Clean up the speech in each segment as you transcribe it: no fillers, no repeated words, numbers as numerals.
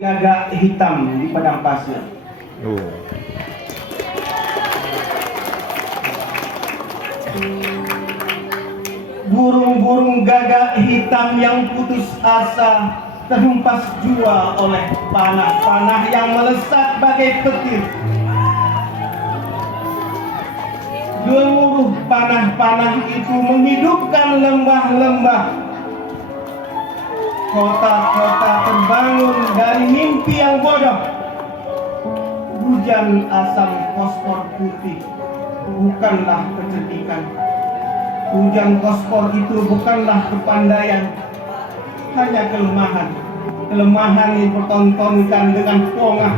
Gagak hitam di padang pasir. Burung-burung gagak hitam yang putus asa terhempas jua oleh panah-panah yang melesat bagai petir. Gemuruh panah-panah itu menghidupkan lembah-lembah. Kota-kota terbangun dari mimpi yang bodoh. Hujan asam fosfor putih bukanlah kecerdikan. Hujan fosfor itu bukanlah kepandaian, hanya kelemahan. Kelemahan yang dipertontonkan dengan pongah.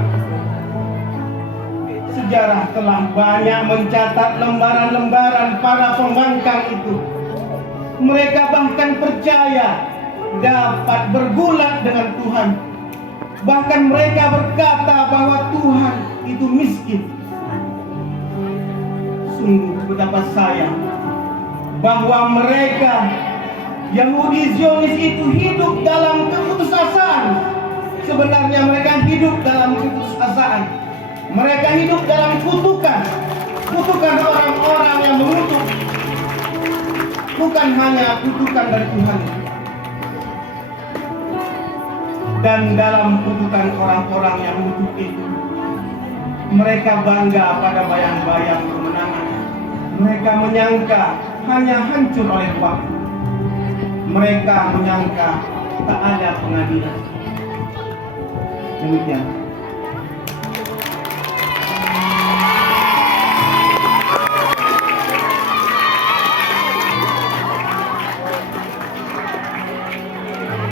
Sejarah telah banyak mencatat lembaran-lembaran para pembangkang itu. Mereka bahkan percaya dapat bergulat dengan Tuhan. Bahkan mereka berkata bahwa Tuhan itu miskin. Sungguh betapa sayang bahwa mereka Yahudi Zionis itu hidup dalam keputusasaan. Sebenarnya mereka hidup dalam keputusasaan. Mereka hidup dalam kutukan. Kutukan orang-orang yang mengutuk. Bukan hanya kutukan dari Tuhan. Dan dalam kutukan orang-orang yang mengutuk itu, mereka bangga pada bayang-bayang kemenangan. Mereka menyangka hanya hancur oleh waktu. Mereka menyangka tak ada pengadilan. Demikian.